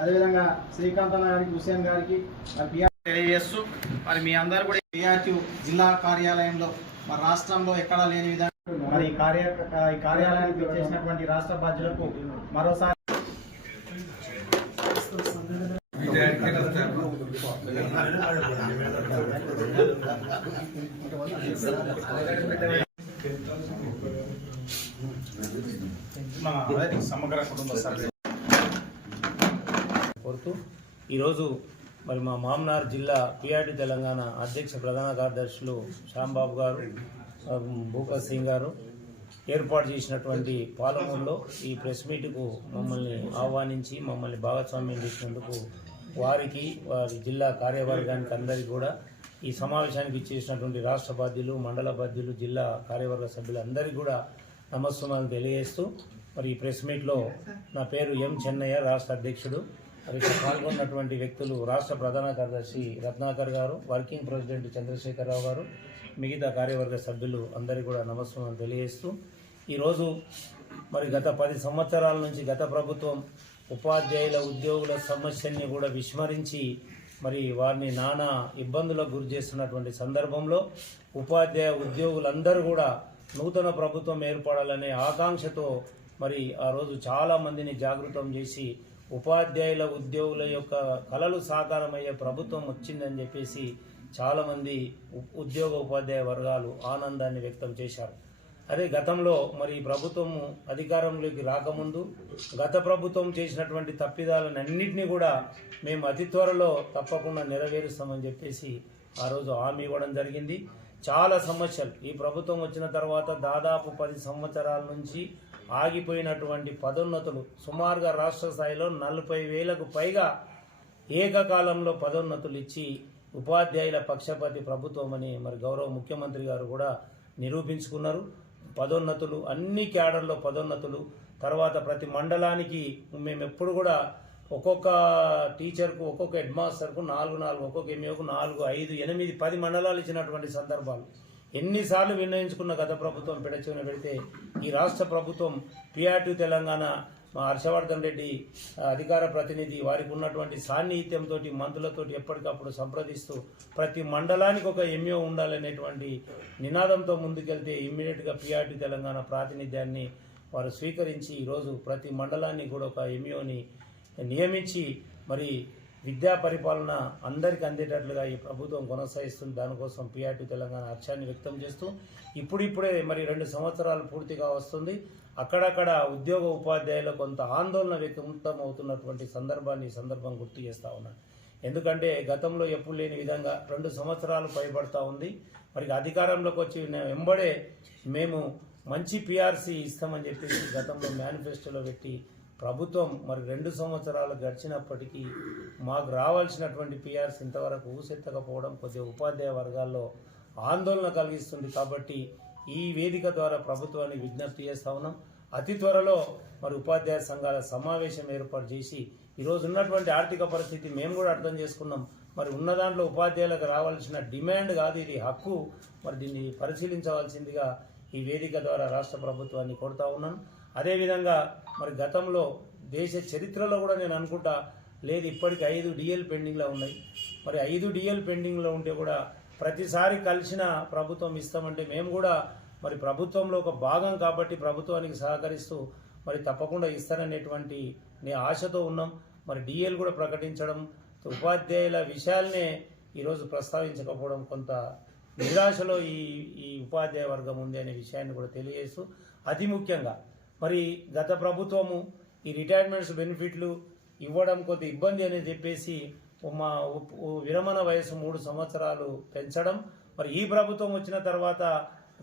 అదేవిధంగా శ్రీకాంత్ అన్న గారికి హుసేన్ గారికి తెలియజేస్తూ మరి మీ అందరూ కూడా పిఆర్టీ జిల్లా కార్యాలయంలో మరి రాష్ట్రంలో ఎక్కడా లేని విధంగా మరి కార్య ఈ కార్యాలయానికి వచ్చేసినటువంటి రాష్ట్ర బాధ్యులకు మరోసారి మన సమగ్ర కుటుంబ సర్వే కోరుతూ ఈరోజు మరి మా మామనార్ జిల్లా పిఆర్టీ తెలంగాణ అధ్యక్ష ప్రధాన కార్యదర్శులు శ్యాంబాబు గారు భూపత్ సింగ్ గారు ఏర్పాటు చేసినటువంటి పాలమూరులో ఈ ప్రెస్ మీట్కు మమ్మల్ని ఆహ్వానించి మమ్మల్ని భాగస్వామ్యం చేసినందుకు వారికి వారి జిల్లా కార్యవర్గానికి అందరికీ కూడా ఈ సమావేశానికి ఇచ్చేసినటువంటి రాష్ట్ర బాధ్యులు మండల బాధ్యులు జిల్లా కార్యవర్గ సభ్యులందరికీ కూడా నమస్సుమాలు తెలియజేస్తూ మరి ఈ ప్రెస్ మీట్లో నా పేరు ఎం చెన్నయ్య రాష్ట్ర అధ్యక్షుడు. మరి పాల్గొన్నటువంటి వ్యక్తులు రాష్ట్ర ప్రధాన కార్యదర్శి రత్నాకర్ గారు వర్కింగ్ ప్రెసిడెంట్ చంద్రశేఖరరావు గారు మిగతా కార్యవర్గ సభ్యులు అందరికీ కూడా నమస్కారం తెలియజేస్తూ ఈరోజు మరి గత పది సంవత్సరాల నుంచి గత ప్రభుత్వం ఉపాధ్యాయుల ఉద్యోగుల సమస్యల్ని కూడా విస్మరించి మరి వారిని నానా ఇబ్బందులకు గురి చేస్తున్నటువంటి సందర్భంలో ఉపాధ్యాయ ఉద్యోగులందరూ కూడా నూతన ప్రభుత్వం ఏర్పడాలనే ఆకాంక్షతో మరి ఆ రోజు చాలామందిని జాగృతం చేసి ఉపాధ్యాయుల ఉద్యోగుల యొక్క కళలు సాకారమయ్యే ప్రభుత్వం వచ్చిందని చెప్పేసి చాలామంది ఉద్యోగ ఉపాధ్యాయ వర్గాలు ఆనందాన్ని వ్యక్తం చేశారు. అదే గతంలో మరి ఈ అధికారంలోకి రాకముందు గత ప్రభుత్వం చేసినటువంటి తప్పిదాలన్నింటినీ కూడా మేము అతి త్వరలో తప్పకుండా నెరవేరుస్తామని చెప్పేసి ఆ రోజు హామీ ఇవ్వడం జరిగింది. చాలా సమస్యలు. ఈ ప్రభుత్వం వచ్చిన తర్వాత దాదాపు పది సంవత్సరాల నుంచి ఆగిపోయినటువంటి పదోన్నతులు సుమారుగా రాష్ట్ర స్థాయిలో నలభై వేలకు పైగా ఏకకాలంలో పదోన్నతులు ఇచ్చి ఉపాధ్యాయుల పక్షపాతి ప్రభుత్వం అని మరి గౌరవ ముఖ్యమంత్రి గారు కూడా నిరూపించుకున్నారు. పదోన్నతులు అన్ని క్యాడర్లో పదోన్నతులు తర్వాత ప్రతి మండలానికి మేము ఎప్పుడు కూడా ఒక్కొక్క టీచర్కు ఒక్కొక్క హెడ్ మాస్టర్కు నాలుగు నాలుగు ఒక్కొక్క ఎంఏకు నాలుగు ఐదు ఎనిమిది పది మండలాలు ఇచ్చినటువంటి సందర్భాలు. ఎన్నిసార్లు విన్నయించుకున్న గత ప్రభుత్వం పెడచెవిన పెడితే ఈ రాష్ట్ర ప్రభుత్వం పిఆర్టీ తెలంగాణ మా హర్షవర్ధన్ రెడ్డి అధికార ప్రతినిధి వారికి ఉన్నటువంటి సాన్నిహిత్యంతో మంత్రులతో ఎప్పటికప్పుడు సంప్రదిస్తూ ప్రతి మండలానికి ఒక ఎంఏ ఉండాలనేటువంటి నినాదంతో ముందుకెళ్తే ఇమ్మీడియట్గా పిఆర్టీ తెలంగాణ ప్రాతినిధ్యాన్ని వారు స్వీకరించి ఈరోజు ప్రతి మండలాన్ని కూడా ఒక ఎంఈఓని నియమించి మరి విద్యా పరిపాలన అందరికీ అందేటట్లుగా ఈ ప్రభుత్వం కొనసాగిస్తుంది. దానికోసం పిఆర్టీ తెలంగాణ హర్షాన్ని వ్యక్తం చేస్తూ ఇప్పుడిప్పుడే మరి రెండు సంవత్సరాలు పూర్తిగా వస్తుంది. అక్కడక్కడ ఉద్యోగ ఉపాధ్యాయులు కొంత ఆందోళన వ్యక్తం అవుతున్నటువంటి సందర్భాన్ని ఈ సందర్భం గుర్తు చేస్తా ఉన్నాను ఎందుకంటే గతంలో ఎప్పుడు లేని విధంగా రెండు సంవత్సరాలు పైబడతా ఉంది. మరి అధికారంలోకి వచ్చి వెంబడే మేము మంచి పిఆర్సీ ఇస్తామని చెప్పేసి గతంలో మేనిఫెస్టోలో పెట్టి ప్రభుత్వం మరి రెండు సంవత్సరాలు గడిచినప్పటికీ మాకు రావాల్సినటువంటి పిఆర్స్ ఇంతవరకు ఊసెత్తకపోవడం కొద్దిగా ఉపాధ్యాయ వర్గాల్లో ఆందోళన కలిగిస్తుంది కాబట్టి ఈ వేదిక ద్వారా ప్రభుత్వాన్ని విజ్ఞప్తి చేస్తా ఉన్నాం. అతి త్వరలో మరి ఉపాధ్యాయ సంఘాల సమావేశం ఏర్పాటు చేసి ఈరోజు ఉన్నటువంటి ఆర్థిక పరిస్థితి మేము కూడా అర్థం చేసుకున్నాం. మరి ఉన్న దాంట్లో ఉపాధ్యాయులకు రావాల్సిన డిమాండ్ కాదు ఇది హక్కు. మరి దీన్ని పరిశీలించవలసిందిగా ఈ వేదిక ద్వారా రాష్ట్ర ప్రభుత్వాన్ని కోరుతా ఉన్నాను అదేవిధంగా మరి గతంలో దేశ చరిత్రలో కూడా నేను అనుకుంటా లేదు ఇప్పటికి ఐదు డిఎల్ పెండింగ్లో ఉన్నాయి. మరి ఐదు డిఎల్ పెండింగ్లో ఉంటే కూడా ప్రతిసారి కలిసిన ప్రభుత్వం ఇస్తామంటే మేము కూడా మరి ప్రభుత్వంలో ఒక భాగం కాబట్టి ప్రభుత్వానికి సహకరిస్తూ మరి తప్పకుండా ఇస్తారనేటువంటి నే ఆశతో ఉన్నాం. మరి డిఎల్ కూడా ప్రకటించడం ఉపాధ్యాయుల విషయాలనే ఈరోజు ప్రస్తావించకపోవడం కొంత నిరాశలో ఈ ఈ ఉపాధ్యాయ వర్గం ఉంది అనే విషయాన్ని కూడా తెలియజేస్తూ అతి ముఖ్యంగా మరి గత ప్రభుత్వము ఈ రిటైర్మెంట్స్ బెనిఫిట్లు ఇవ్వడం కొద్ది ఇబ్బంది అని చెప్పేసి మా విరమణ వయసు మూడు సంవత్సరాలు పెంచడం మరి ఈ ప్రభుత్వం వచ్చిన తర్వాత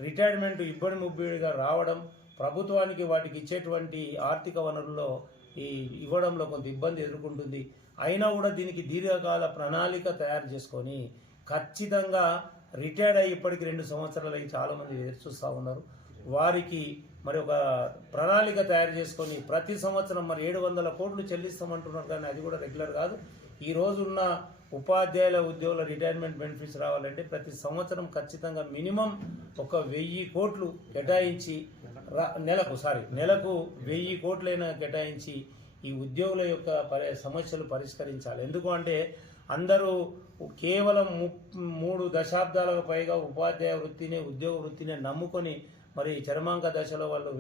రిటైర్మెంట్ ఇబ్బడి ముబ్బిడిగా రావడం ప్రభుత్వానికి వాటికి ఇచ్చేటువంటి ఆర్థిక వనరుల్లో ఈ ఇవ్వడంలో కొంత ఇబ్బంది ఎదుర్కొంటుంది. అయినా కూడా దీనికి దీర్ఘకాల ప్రణాళిక తయారు చేసుకొని ఖచ్చితంగా రిటైర్డ్ అయ్యి ఇప్పటికి రెండు సంవత్సరాలు అయ్యి చాలామంది ఎదురు చూస్తూ ఉన్నారు. వారికి మరి ఒక ప్రణాళిక తయారు చేసుకొని ప్రతి సంవత్సరం మరి ఏడు వందల కోట్లు చెల్లిస్తామంటున్నారు కానీ అది కూడా రెగ్యులర్ కాదు. ఈ రోజున్న ఉపాధ్యాయుల ఉద్యోగుల రిటైర్మెంట్ బెనిఫిట్స్ రావాలంటే ప్రతి సంవత్సరం ఖచ్చితంగా మినిమం ఒక వెయ్యి కోట్లు కేటాయించి రా- నెలకు సారీ నెలకు వెయ్యి కోట్లైనా కేటాయించి ఈ ఉద్యోగుల యొక్క పరి సమస్యలు పరిష్కరించాలి. ఎందుకు అంటే అందరూ కేవలం మూడు దశాబ్దాలకు పైగా ఉపాధ్యాయ వృత్తినే ఉద్యోగ వృత్తినే నమ్ముకొని మరి చర్మాంక దశలో వాళ్ళు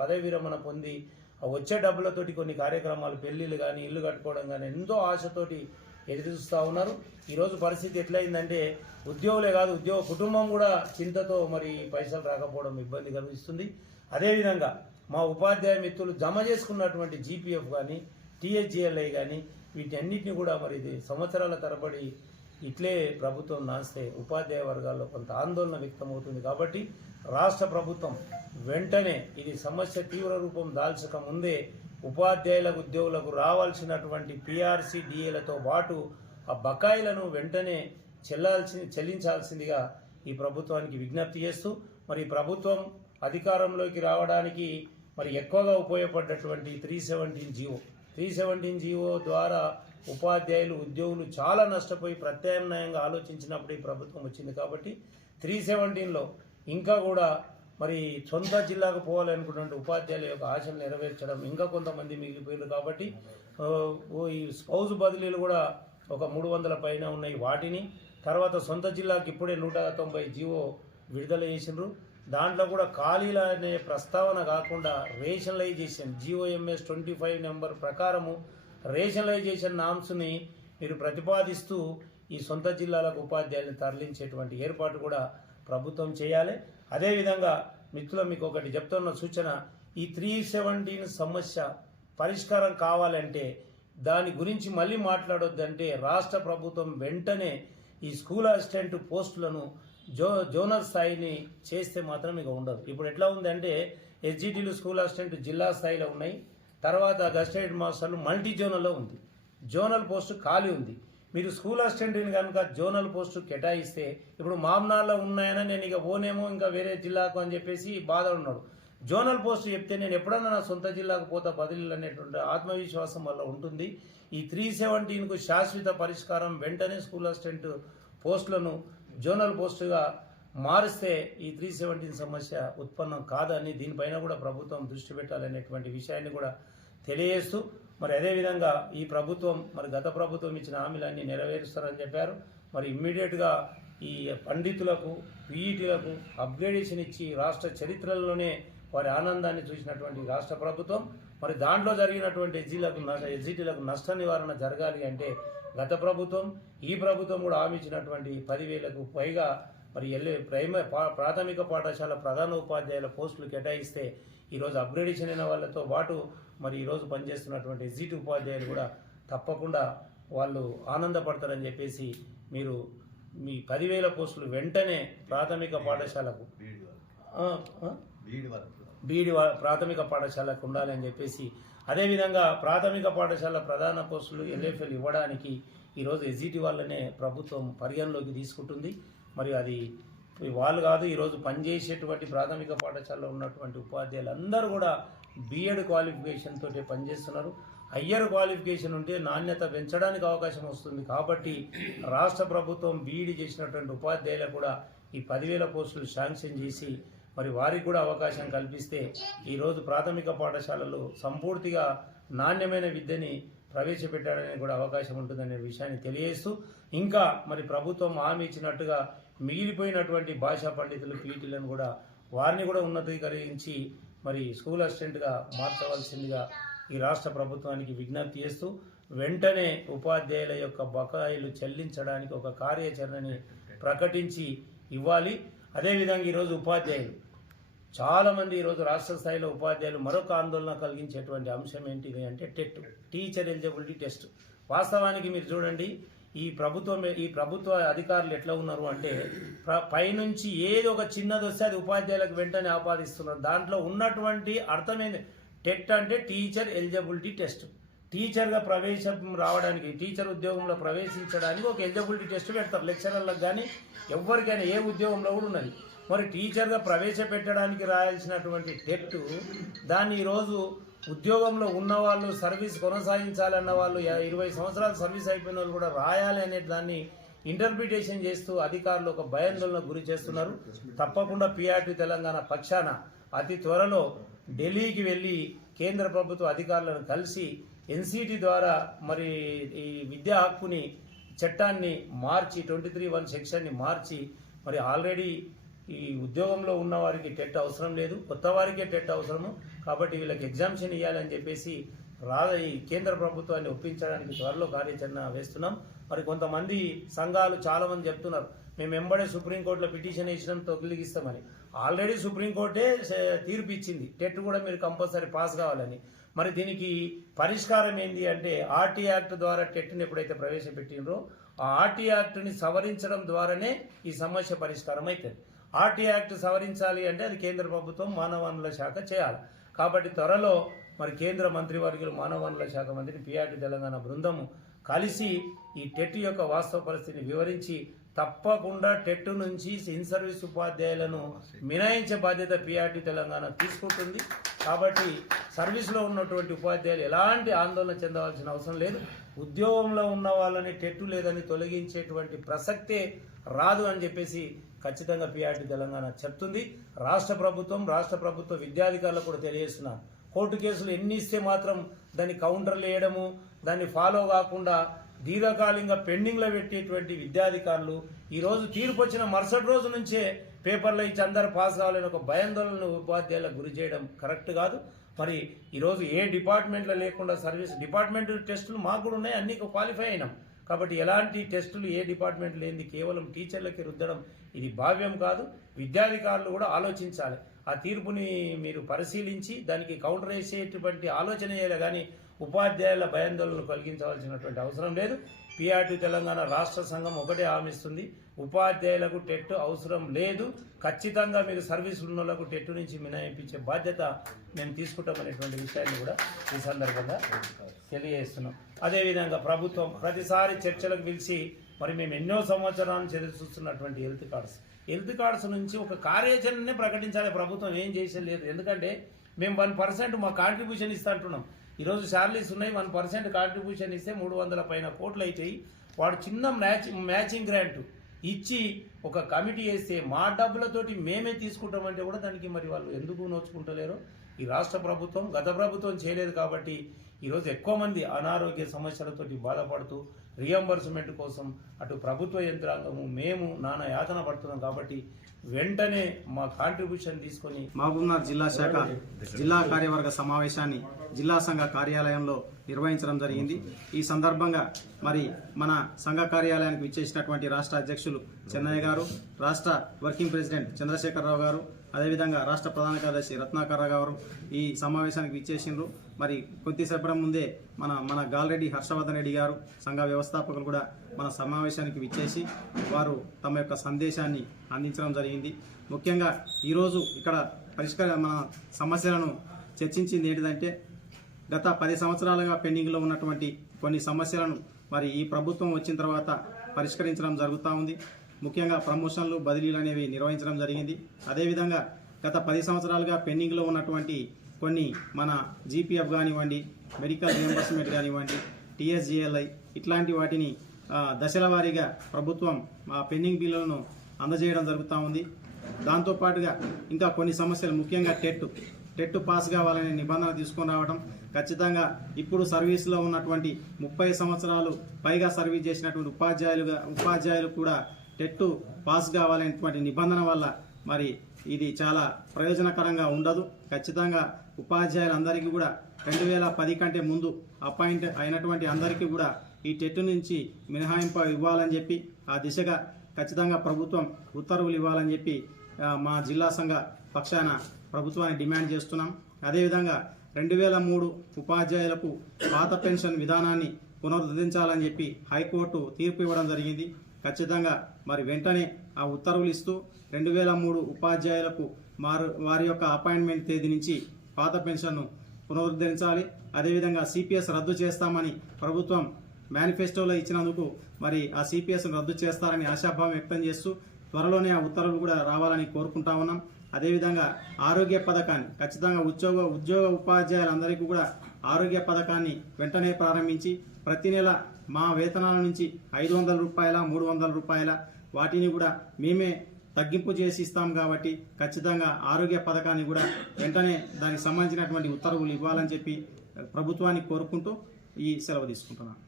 పదవి విరమణ పొంది వచ్చే డబ్బులతోటి కొన్ని కార్యక్రమాలు పెళ్ళిళ్ళు కానీ ఇల్లు కట్టుకోవడం కానీ ఎంతో ఆశతోటి ఎదురు చూస్తూ ఉన్నారు ఈరోజు పరిస్థితి ఎట్లయిందంటే ఉద్యోగులే కాదు ఉద్యోగ కుటుంబం కూడా చింతతో మరి పైసలు రాకపోవడం ఇబ్బంది కలిగిస్తుంది. అదేవిధంగా మా ఉపాధ్యాయ మిత్రులు జమ చేసుకున్నటువంటి జీపీఎఫ్ కానీ టీహెచ్జిఎల్ఐ కానీ వీటన్నిటిని కూడా మరి ఇది సంవత్సరాల తరబడి ఇట్లే ప్రభుత్వం నాస్తే ఉపాధ్యాయ వర్గాల్లో కొంత ఆందోళన వ్యక్తమవుతుంది కాబట్టి రాష్ట్ర ప్రభుత్వం వెంటనే ఇది సమస్య తీవ్ర రూపం దాల్చక ముందే ఉపాధ్యాయుల ఉద్యోగులకు రావాల్సినటువంటి పిఆర్సీ డిఏలతో పాటు ఆ బకాయిలను వెంటనే చెల్లాల్సి చెల్లించాల్సిందిగా ఈ ప్రభుత్వానికి విజ్ఞప్తి చేస్తూ మరి ప్రభుత్వం అధికారంలోకి రావడానికి మరి ఎక్కువగా ఉపయోగపడ్డటువంటి three seventeen GO. Three seventeen GO ద్వారా ఉపాధ్యాయులు ఉద్యోగులు చాలా నష్టపోయి ప్రత్యామ్నాయంగా ఆలోచించినప్పుడు ఈ ప్రభుత్వం వచ్చింది కాబట్టి త్రీ సెవెంటీన్లో ఇంకా కూడా మరి సొంత జిల్లాకు పోవాలనుకున్నటువంటి ఉపాధ్యాయుల యొక్క ఆశలు నెరవేర్చడం ఇంకా కొంతమంది మిగిలిపోయారు కాబట్టి ఓ ఈ స్పౌజ్ బదిలీలు కూడా ఒక మూడు వందల పైన ఉన్నాయి వాటిని. తర్వాత సొంత జిల్లాకి ఇప్పుడే నూట తొంభై జీవో విడుదల చేసిండ్రు. దాంట్లో కూడా ఖాళీల అనే ప్రస్తావన కాకుండా rationalisation GOMS twenty five number ప్రకారము రేషనలైజేషన్ నామ్స్ని మీరు ప్రతిపాదిస్తూ ఈ సొంత జిల్లాలకు ఉపాధ్యాయులను తరలించేటువంటి ఏర్పాటు కూడా ప్రభుత్వం చేయాలి. అదేవిధంగా మిత్రులు మీకు ఒకటి చెప్తున్న సూచన ఈ త్రీ సెవెంటీన్ సమస్య పరిష్కారం కావాలంటే దాని గురించి మళ్ళీ మాట్లాడొద్దంటే రాష్ట్ర ప్రభుత్వం వెంటనే ఈ స్కూల్ అసిస్టెంట్ పోస్టులను జో జోనల్ స్థాయిని చేస్తే మాత్రం ఇక ఉండదు. ఇప్పుడు ఎట్లా ఉందంటే ఎస్జిటీలు స్కూల్ అసిస్టెంట్ జిల్లా స్థాయిలో ఉన్నాయి. తర్వాత గస్టెడ్ మాస్టర్లు మల్టీ జోనల్లో ఉంది. జోనల్ పోస్టు ఖాళీ ఉంది. మీరు స్కూల్ అసిస్టెంట్ని కనుక జోనల్ పోస్టు కేటాయిస్తే ఇప్పుడు మామ్నాల్లో ఉన్నాయని నేను ఇక పోనేమో ఇంకా వేరే జిల్లాకు అని చెప్పేసి బాధ ఉన్నాడు. జోనల్ పోస్ట్ చెప్తే నేను ఎప్పుడన్నా నా సొంత జిల్లాకు పోతా బదిలీలు అనేటువంటి ఆత్మవిశ్వాసం వల్ల ఉంటుంది. ఈ త్రీ సెవెంటీన్కు శాశ్వత పరిష్కారం వెంటనే స్కూల్ అసిస్టెంట్ పోస్టులను జోనల్ పోస్టుగా మారిస్తే ఈ త్రీ సెవెంటీన్ సమస్య ఉత్పన్నం కాదని దీనిపైన కూడా ప్రభుత్వం దృష్టి పెట్టాలనేటువంటి విషయాన్ని కూడా తెలియజేస్తూ మరి అదేవిధంగా ఈ ప్రభుత్వం మరి గత ప్రభుత్వం ఇచ్చిన హామీలన్నీ నెరవేరుస్తారని చెప్పారు. మరి ఇమ్మీడియట్గా ఈ పండితులకు పీఈటీలకు అప్గ్రేడేషన్ ఇచ్చి రాష్ట్ర చరిత్రలోనే వారి ఆనందాన్ని చూసినటువంటి రాష్ట్ర ప్రభుత్వం మరి దాంట్లో జరిగినటువంటి ఎస్జీలకు ఎస్జిటీలకు నష్ట నివారణ జరగాలి అంటే గత ప్రభుత్వం ఈ ప్రభుత్వం కూడా హామీ పదివేలకు పైగా మరి ఎల్ఏ ప్రైమరీ పా- ప్రాథమిక పాఠశాల ప్రధాన ఉపాధ్యాయుల పోస్టులు కేటాయిస్తే ఈరోజు అప్గ్రేడేషన్ అయిన వాళ్ళతో పాటు మరి ఈరోజు పనిచేస్తున్నటువంటి ఎగ్జిట్ ఉపాధ్యాయులు కూడా తప్పకుండా వాళ్ళు ఆనందపడతారని చెప్పేసి మీరు మీ పదివేల పోస్టులు వెంటనే ప్రాథమిక పాఠశాలకు? బీడి ప్రాథమిక పాఠశాలకు ఉండాలని చెప్పేసి అదేవిధంగా ప్రాథమిక పాఠశాల ప్రధాన పోస్టులు ఎల్ఎఫ్ఎల్ ఇవ్వడానికి ఈరోజు ఎస్జిటి వాళ్ళనే ప్రభుత్వం పరిగణలోకి తీసుకుంటుంది. మరి అది వాళ్ళు కాదు ఈరోజు పనిచేసేటువంటి ప్రాథమిక పాఠశాలలో ఉన్నటువంటి ఉపాధ్యాయులు అందరూ కూడా బీఎడ్ క్వాలిఫికేషన్ తోటి పనిచేస్తున్నారు. హయ్యర్ క్వాలిఫికేషన్ ఉంటే నాణ్యత పెంచడానికి అవకాశం వస్తుంది. కాబట్టి రాష్ట్ర ప్రభుత్వం బీఈడి చేసినటువంటి ఉపాధ్యాయులకు కూడా ఈ పదివేల పోస్టులు శాంక్షన్ చేసి మరి వారికి కూడా అవకాశం కల్పిస్తే ఈరోజు ప్రాథమిక పాఠశాలలు సంపూర్తిగా నాణ్యమైన విద్యని ప్రవేశపెట్టడానికి కూడా అవకాశం ఉంటుందనే విషయాన్ని తెలియజేస్తూ ఇంకా మరి ప్రభుత్వం హామీ ఇచ్చినట్టుగా మిగిలిపోయినటువంటి భాషా పండితులు పీటీలను కూడా వారిని కూడా ఉన్నతీకరించి మరి స్కూల్ అసిస్టెంట్గా మార్చవలసిందిగా ఈ రాష్ట్ర ప్రభుత్వానికి విజ్ఞప్తి చేస్తూ వెంటనే ఉపాధ్యాయుల యొక్క బకాయిలు చెల్లించడానికి ఒక కార్యాచరణని ప్రకటించి ఇవ్వాలి. అదేవిధంగా ఈరోజు ఉపాధ్యాయులు చాలామంది ఈరోజు రాష్ట్ర స్థాయిలో ఉపాధ్యాయులు మరొక ఆందోళన కలిగించేటువంటి అంశం ఏంటిది అంటే టెట్ టీచర్ ఎలిజిబిలిటీ టెస్ట్. వాస్తవానికి మీరు చూడండి ఈ ప్రభుత్వం ఈ ప్రభుత్వ అధికారులు ఎట్లా ఉన్నారు అంటే పైనుంచి ఏదో ఒక చిన్నది వస్తే అది ఉపాధ్యాయులకు వెంటనే ఆపాదిస్తున్నారు. దాంట్లో ఉన్నటువంటి అర్థమైంది? టెట్ అంటే టీచర్ ఎలిజిబిలిటీ టెస్ట్. టీచర్గా ప్రవేశం రావడానికి టీచర్ ఉద్యోగంలో ప్రవేశించడానికి ఒక ఎలిజిబిలిటీ టెస్ట్ పెడతారు. లెక్చరర్లకు కానీ ఎవరికైనా ఏ ఉద్యోగంలో కూడా ఉన్నది. మరి టీచర్గా ప్రవేశపెట్టడానికి రాయాల్సినటువంటి టెట్ దాన్ని ఈరోజు ఉద్యోగంలో ఉన్న వాళ్ళు సర్వీస్ కొనసాగించాలన్న వాళ్ళు ఇరవై సంవత్సరాలు సర్వీస్ అయిపోయిన వాళ్ళు కూడా రాయాలి అనే దాన్ని ఇంటర్ప్రిటేషన్ చేస్తూ అధికారులు ఒక భయాందోళనకు గురి చేస్తున్నారు. తప్పకుండా పిఆర్టీ తెలంగాణ పక్షాన అతి త్వరలో ఢిల్లీకి వెళ్ళి కేంద్ర ప్రభుత్వ అధికారులను కలిసి ఎన్సిటి ద్వారా మరి ఈ విద్యా హక్కుని చట్టాన్ని మార్చి ట్వంటీ త్రీ వన్ సెక్షన్ని మార్చి మరి ఆల్రెడీ ఈ ఉద్యోగంలో ఉన్న వారికి టెట్ అవసరం లేదు కొత్త వారికే టెట్ అవసరము. కాబట్టి వీళ్ళకి ఎగ్జామ్షన్ ఇవ్వాలని చెప్పేసి రా ఈ కేంద్ర ప్రభుత్వాన్ని ఒప్పించడానికి త్వరలో కార్యాచరణ వేస్తున్నాం. మరి కొంతమంది సంఘాలు చాలామంది చెప్తున్నారు మేము వెంబడే సుప్రీంకోర్టులో పిటిషన్ వేసినాం తొలగిస్తామని ఆల్రెడీ సుప్రీంకోర్టే తీర్పు ఇచ్చింది. టెట్ కూడా మీరు కంపల్సరీ పాస్ కావాలని. మరి దీనికి పరిష్కారం ఏంది అంటే ఆర్టీ యాక్ట్ ద్వారా టెట్ని ఎప్పుడైతే ప్రవేశపెట్టినరో ఆ ఆర్టీ యాక్ట్ని సవరించడం ద్వారానే ఈ సమస్య పరిష్కారం అవుతుంది ఆర్టీ యాక్ట్ సవరించాలి అంటే అది కేంద్ర ప్రభుత్వం మానవ వనరుల శాఖ చేయాలి. కాబట్టి త్వరలో మరి కేంద్ర మంత్రివర్యులు మానవ వనరుల శాఖ మంత్రిని పిఆర్టీ తెలంగాణ బృందము కలిసి ఈ టెట్ యొక్క వాస్తవ పరిస్థితిని వివరించి తప్పకుండా టెట్ నుంచి ఇన్ సర్వీస్ ఉపాధ్యాయులను మినహాయించే బాధ్యత పిఆర్టీ తెలంగాణ తీసుకుంటుంది. కాబట్టి సర్వీస్లో ఉన్నటువంటి ఉపాధ్యాయులు ఎలాంటి ఆందోళన చెందవలసిన అవసరం లేదు. ఉద్యోగంలో ఉన్న వాళ్ళని టెట్టు లేదని తొలగించేటువంటి ప్రసక్తే రాదు అని చెప్పేసి ఖచ్చితంగా పిఆర్టీ తెలంగాణ చెప్తుంది. రాష్ట్ర ప్రభుత్వం రాష్ట్ర ప్రభుత్వ విద్యాధికారులకు కూడా తెలియజేస్తున్నారు కోర్టు కేసులు ఎన్ని ఇస్తే మాత్రం దాన్ని కౌంటర్లు వేయడము దాన్ని ఫాలో కాకుండా దీర్ఘకాలికంగా పెండింగ్లో పెట్టేటువంటి విద్యాధికారులు ఈరోజు తీర్పు వచ్చిన మరుసటి రోజు నుంచే పేపర్లో ఇచ్చి అందరు పాస్ కావాలని ఒక భయాందోళన ఉపాధ్యాయులకు గురి చేయడం కరెక్ట్ కాదు. మరి ఈరోజు ఏ డిపార్ట్మెంట్లో లేకుండా సర్వీస్ డిపార్ట్మెంట్ టెస్టులు మాకు కూడా ఉన్నాయి అన్ని క్వాలిఫై అయినాం. కాబట్టి ఎలాంటి టెస్టులు ఏ డిపార్ట్మెంట్ లేనిది కేవలం టీచర్లకి రుద్దడం ఇది భావ్యం కాదు విద్యాధికారులు కూడా ఆలోచించాలి. ఆ తీర్పుని మీరు పరిశీలించి దానికి కౌంటర్ వేసేటువంటి ఆలోచన చేయాలి కానీ ఉపాధ్యాయుల భయాందోళనలు కలిగించవలసినటువంటి అవసరం లేదు. పిఆర్టీ తెలంగాణ రాష్ట్ర సంఘం ఒకటే హామీస్తుంది. ఉపాధ్యాయులకు టెట్ అవసరం లేదు. ఖచ్చితంగా మీరు సర్వీస్ ఉన్న వాళ్ళకు టెట్ నుంచి మినహాయింపించే బాధ్యత మేము తీసుకుంటామనేటువంటి విషయాన్ని కూడా ఈ సందర్భంగా తెలియజేస్తున్నాం. అదేవిధంగా ప్రభుత్వం ప్రతిసారి చర్చలకు పిలిచి మరి మేము ఎన్నో సంవత్సరాలు చర్య చూస్తున్నటువంటి హెల్త్ కార్డ్స్. హెల్త్ కార్డ్స్ నుంచి ఒక కార్యాచరణనే ప్రకటించాలి. ప్రభుత్వం ఏం చేసేది ఎందుకంటే మేము వన్ పర్సెంట్ మా కాంట్రిబ్యూషన్ ఇస్తా అంటున్నాం. ఈరోజు శాలరీస్ ఉన్నాయి. వన్ పర్సెంట్ కాంట్రిబ్యూషన్ ఇస్తే మూడు వందల పైన కోట్లు అవుతాయి వాడు చిన్న మ్యాచ్ మ్యాచింగ్ గ్రాంట్ ఇచ్చి ఒక కమిటీ వేస్తే మా డబ్బులతోటి మేమే తీసుకుంటామంటే కూడా దానికి మరి వాళ్ళు ఎందుకు నోచుకుంటలేరు? ఈ రాష్ట్ర ప్రభుత్వం గత ప్రభుత్వం చేయలేదు కాబట్టి ఈరోజు ఎక్కువ మంది అనారోగ్య సమస్యలతోటి బాధపడుతూ రియంబర్స్మెంట్ కోసం అటు ప్రభుత్వ యంత్రాంగము మేము నానా యాతన పడుతున్నాం కాబట్టి వెంటనే మా కాంట్రిబ్యూషన్ తీసుకొని మహబూబ్నాథ్ జిల్లా శాఖ జిల్లా కార్యవర్గ సమావేశాన్ని జిల్లా సంఘ కార్యాలయంలో నిర్వహించడం జరిగింది. ఈ సందర్భంగా మరి మన సంఘ కార్యాలయానికి విచ్చేసినటువంటి రాష్ట్ర అధ్యక్షులు చెన్నయ్య గారు రాష్ట్ర వర్కింగ్ ప్రెసిడెంట్ చంద్రశేఖరరావు గారు అదేవిధంగా రాష్ట్ర ప్రధాన కార్యదర్శి రత్నాకర్ గారు ఈ సమావేశానికి విచ్చేసిండ్రు. మరి కొద్దిసేపటి ముందే మన మన గాల్రెడ్డి హర్షవర్ధన్ రెడ్డి గారు సంఘ వ్యవస్థాపకులు కూడా మన సమావేశానికి విచ్చేసి వారు తమ యొక్క సందేశాన్ని అందించడం జరిగింది. ముఖ్యంగా ఈరోజు ఇక్కడ పరిష్కార మన సమస్యలను చర్చించింది ఏంటిదంటే గత పది సంవత్సరాలుగా పెండింగ్లో ఉన్నటువంటి కొన్ని సమస్యలను మరి ఈ ప్రభుత్వం వచ్చిన తర్వాత పరిష్కరించడం జరుగుతూ ఉంది. ముఖ్యంగా ప్రమోషన్లు బదిలీలు అనేవి నిర్వహించడం జరిగింది. అదేవిధంగా గత పది సంవత్సరాలుగా పెండింగ్లో ఉన్నటువంటి కొన్ని మన జీపీఎఫ్ కానివ్వండి మెడికల్ రియంబర్స్మెంట్ కానివ్వండి టీఎస్జిఎల్ఐ ఇట్లాంటి వాటిని దశల వారీగా ప్రభుత్వం ఆ పెండింగ్ బిల్లులను అందజేయడం జరుగుతూ ఉంది. దాంతోపాటుగా ఇంకా కొన్ని సమస్యలు ముఖ్యంగా టెట్ టెట్ పాస్ కావాలనే నిబంధన తీసుకొని రావడం ఖచ్చితంగా ఇప్పుడు సర్వీస్లో ఉన్నటువంటి ముప్పై సంవత్సరాలు పైగా సర్వీస్ చేసినటువంటి ఉపాధ్యాయులుగా ఉపాధ్యాయులు కూడా టెట్ పాస్ కావాలనేటువంటి నిబంధన వల్ల మరి ఇది చాలా ప్రయోజనకరంగా ఉండదు. ఖచ్చితంగా ఉపాధ్యాయులందరికీ కూడా రెండు వేల పది కంటే ముందు అపాయింట్ అయినటువంటి అందరికీ కూడా ఈ టెట్ నుంచి మినహాయింపు ఇవ్వాలని చెప్పి ఆ దిశగా ఖచ్చితంగా ప్రభుత్వం ఉత్తర్వులు ఇవ్వాలని చెప్పి మా జిల్లా సంఘ పక్షాన ప్రభుత్వాన్ని డిమాండ్ చేస్తున్నాం. అదేవిధంగా రెండు వేల మూడు ఉపాధ్యాయులకు పాత పెన్షన్ విధానాన్ని పునరుద్ధరించాలని చెప్పి హైకోర్టు తీర్పు ఇవ్వడం జరిగింది. ఖచ్చితంగా మరి వెంటనే ఆ ఉత్తర్వులు ఇస్తూ రెండు వేల మూడు ఉపాధ్యాయులకు మారు వారి యొక్క అపాయింట్మెంట్ తేదీ నుంచి పాత పెన్షన్ను పునరుద్ధరించాలి. అదేవిధంగా సిపిఎస్ రద్దు చేస్తామని ప్రభుత్వం మేనిఫెస్టోలో ఇచ్చినందుకు మరి ఆ సిపిఎస్ను రద్దు చేస్తారని ఆశాభావం వ్యక్తం చేస్తూ త్వరలోనే ఆ ఉత్తర్వులు కూడా రావాలని కోరుకుంటా ఉన్నాం. అదేవిధంగా ఆరోగ్య పథకాన్ని ఖచ్చితంగా ఉద్యోగ ఉద్యోగ ఉపాధ్యాయులందరికీ కూడా ఆరోగ్య పథకాన్ని వెంటనే ప్రారంభించి ప్రతి నెల మా వేతనాల నుంచి ఐదు వందల రూపాయల మూడు వందల రూపాయల వాటిని కూడా మేమే తగ్గింపు చేసి ఇస్తాం కాబట్టి ఖచ్చితంగా ఆరోగ్య పథకాన్ని కూడా వెంటనే దానికి సంబంధించినటువంటి ఉత్తర్వులు ఇవ్వాలని చెప్పి ప్రభుత్వాన్ని కోరుకుంటూ ఈ సెలవు తీసుకుంటున్నాను.